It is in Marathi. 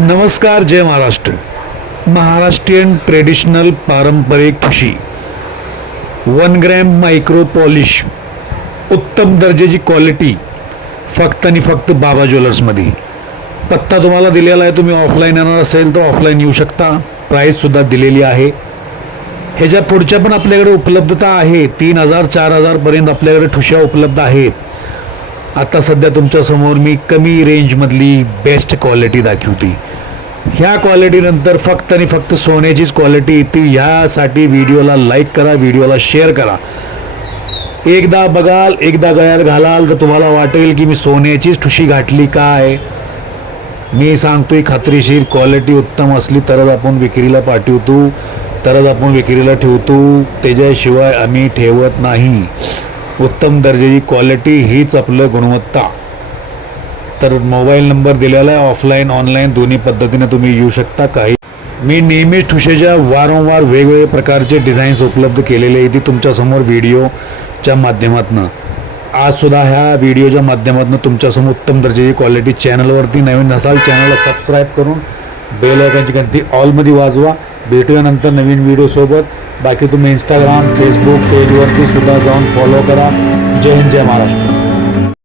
नमस्कार जय महाराष्ट्र. महाराष्ट्रीयन ट्रेडिशनल पारंपरिक Khushi. One gram micro polish. उत्तम दर्जाची क्वालिटी. फक्त आणि फक्त बाबा ज्वेलर्समध्ये पत्ता तुम्हाला दिलेला आहे तुम्ही ऑफलाईन येणार असेल तर ऑफलाईन येऊ शकता. प्राईससुद्धा दिलेली आहे. ह्याच्या पुढच्या पण आपल्याकडे उपलब्धता आहे. तीन हजार चार हजारपर्यंत आपल्याकडे ठुश्या उपलब्ध आहेत. आता सध्या तुमच्यासमोर मी कमी रेंजमधली बेस्ट क्वालिटी दाखवते ह्या क्वालिटीनंतर फक्त आणि फक्त सोन्याचीच क्वालिटी येते. ह्यासाठी व्हिडिओला लाईक करा व्हिडिओला शेअर करा. एकदा बघाल एकदा गळ्यात घालाल तर तुम्हाला वाटेल की मी सोन्याचीच ठुशी घातली काय? मी सांगतोय खात्रीशीर क्वालिटी उत्तम असली तरच आपण विक्रीला पाठवतो तरच आपण विक्रीला ठेवतो. त्याच्याशिवाय आम्ही ठेवत नाही. उत्तम दर्जाची क्वालिटी हीच आपलं गुणवत्ता. तर मोबाईल नंबर दिलेला आहे ऑफलाईन ऑनलाईन दोन्ही पद्धतीने तुम्ही येऊ शकता काही. मी नेहमीच ठुशेच्या वारंवार वेगवेगळे प्रकारचे डिझाईन्स उपलब्ध केलेले आहे ती तुमच्यासमोर व्हिडिओच्या माध्यमातून. आजसुद्धा ह्या व्हिडिओच्या माध्यमातून तुमच्यासमोर उत्तम दर्जाची क्वालिटी चॅनलवरती नवीन नसाल चॅनलला सबस्क्राईब करून बेल आयकॉनची गंती ऑलमध्ये वाजवा. भेटूया नंतर नवीन व्हिडिओसोबत बाकी तुम्ही इंस्टाग्राम फेसबुक पेजवरती सुद्धा जाऊन फॉलो करा. जय हिंद जय महाराष्ट्र.